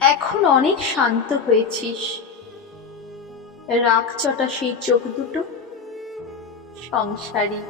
এখন অনেক শান্ত হয়েছিস। রাগ চটা সেই চোখ দুটো সংসারী।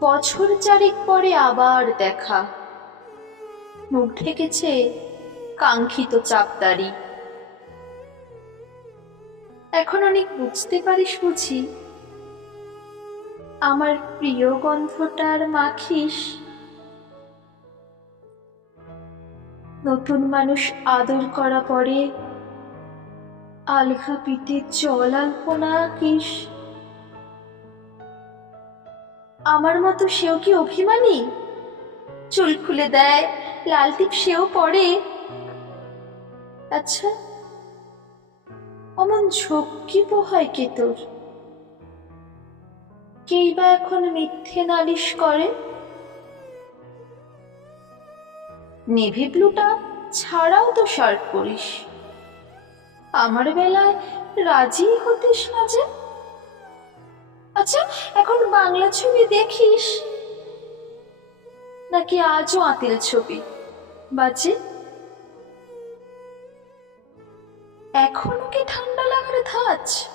বছর চারেক পরে আবার দেখা। মুখ ঢেকেছে কাঙ্ক্ষিত চাপদারি। এখন অনেক বুঝতে পারিস বুঝি। আমার প্রিয় গন্ধটার মাখিস। নতুন মানুষ আদর করা পরে। আলগা পিঠে জল আলপনা আঁকিস আমার মতো সেও কি অভিমানী? চুল খুলে দেয়, লাল টিপ সেও পরে। আচ্ছা অমন ঝক্কি পোহায় কে তোর? কেই বা এখন মিথ্যে নালিশ করে? নেভি ব্লুটা ছাড়াও তো শার্ট পরিস। আমার বেলায় রাজি হতিস না যে? আচ্ছা এখন বাংলা ছবি দেখিস? নাকি আজও আতিল ছবি? বাজে? এখনও কি ঠান্ডা লাগার ধাঁচ?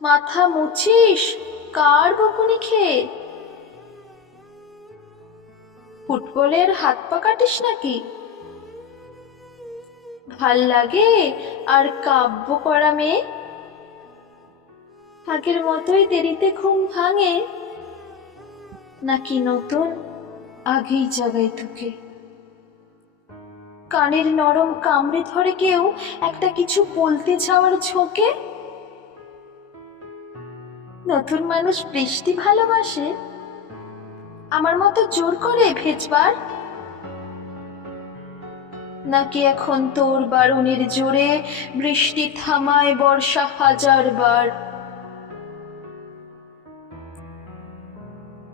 মাথা মুছিস, কার বকুনি খেয়ে? ফুটবলের হাত পা কাটিস নাকি? ভালো লাগে আর কাব্য করা মেয়ে? আগের মতোই দেরিতে ঘুম ভাঙে। নাকি নতুন? আগেই জাগাই তোকে। কানের নরম কামড়ে ধরে কেউ একটা কিছু বলতে যাওয়ার ঝোঁকে? নতুন মানুষ বৃষ্টি ভালোবাসে। আমার মতো জোর করে, ভেজবার? নাকি এখন তোর বারুণের জোরে বৃষ্টি থামায় বর্ষা হাজার বার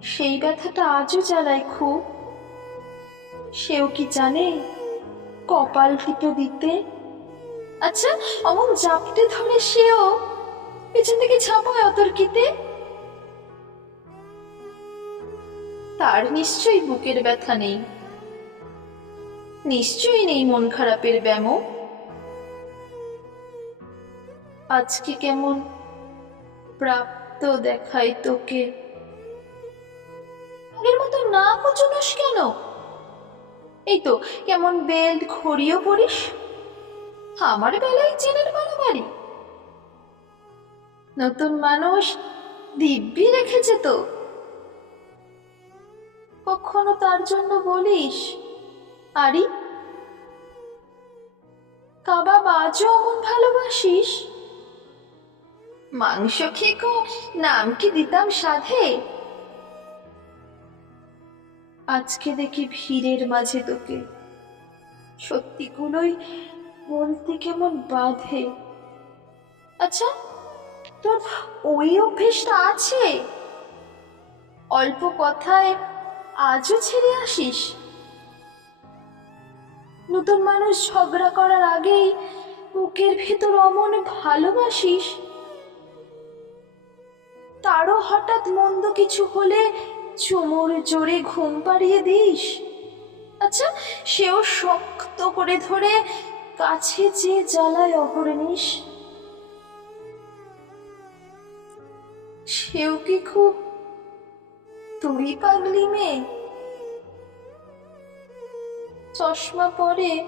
সেই ব্যথাটা আজও জ্বালায় খুব। সেও কি জানে কপাল টিপে দিতে? আচ্ছা অমন জাপটে ধরে সেও? পেছন থেকে ঝাঁপায় অতর্কিতে? তার নিশ্চয়ই বুকের ব্যথা নেই। নিশ্চয়ই নেই মন খারাপের ব্যামো। আজকে কেমন প্রাপ্ত দেখাই তোকে। আগের মতো না কুচুনস কেন? এই তো, কেমন বেল্ট ঘড়িও পড়িস আমার বেলায় চেনের বাড়াবাড়ি নতুন মানুষ দিব্যি রেখেছে তো। কখনো তার জন্য বলিস? আরি কাবাব আজও অমন ভালোবাসিস? মাংস খেকো নাম কি দিতাম সাধে? আজকে দেখি ভিড়ের মাঝে তোকে। সত্যিগুলোই বলতে কেমন বাধে। আচ্ছা তোর ওই অভ্যেসটা আছে? অল্প কথায় আজও ছেড়ে আসিস? নতুন মানুষ ঝগড়া করার আগেই বুকের ভেতর অমন ভালোবাসিস? তারও হঠাৎ মন্দ কিছু হলে চুমুর জোরে ঘুম পাড়িয়ে দিস। আচ্ছা সেও শক্ত করে ধরে কাছে যে জ্বালায় অহরনিস সেও কি খুব তুই পাগলি মেয়ে। চশমা পরে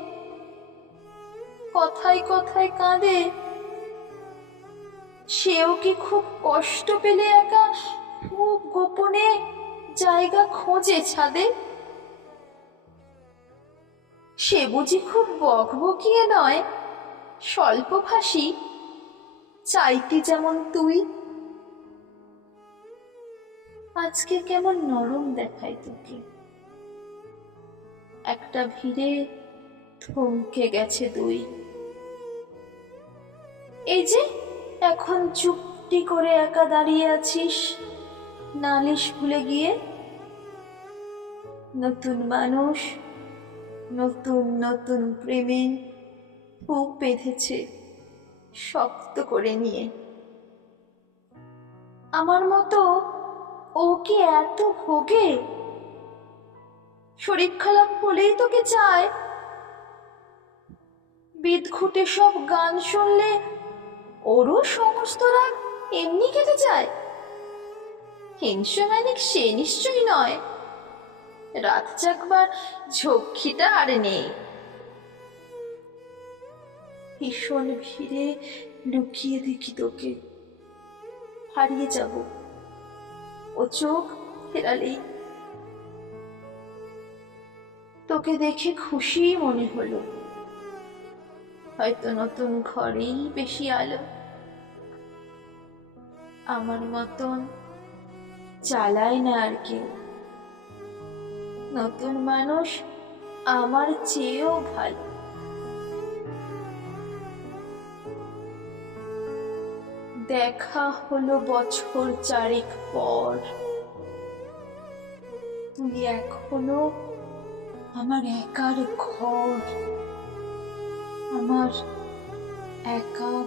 কথায় কথায় কাঁদে। সেও কি খুব কষ্ট পেলে একা? খুব গোপনে জায়গা খোঁজে ছাদে। সে বুঝি খুব বকবকিয়ে নয় স্বল্পভাষী চাইতে যেমন তুই। আজকে কেমন নরম দেখায় তোকে। একটা ভিড়ে থমকে গেছে দুই। এই যে, এখন চুপটি করে একা দাঁড়িয়ে আছিস, নালিশ ভুলে গিয়ে? নতুন মানুষ, নতুন নতুন প্রেমে খুব বেঁধেছে শক্ত করে নিয়ে। আমার মতো ও কি এত ভোগে? শরীর খারাপ হলেই তোকে চায়? বিদঘুটে সব গান শুনলে ওরও সমস্ত রাগ এমনি কেটে যায়। হিংসমানিক সে নিশ্চয়ই নয়। রাত জাগবার ঝক্কিটা আর নেই। ভীষণ ভিড়ে লুকিয়ে দেখি তোকে। হারিয়ে যাব। ও চোখ ফেরালেই তোকে দেখে খুশি মনে হলো। হয়তো নতুন ঘরেই বেশি আলো। আমার মতন চালায় না আর কেউ। নতুন মানুষ আমার চেয়েও ভালো। দেখা হলো বছর চারেক পর। তুমি এখনও আমার একার ঘর আমার একার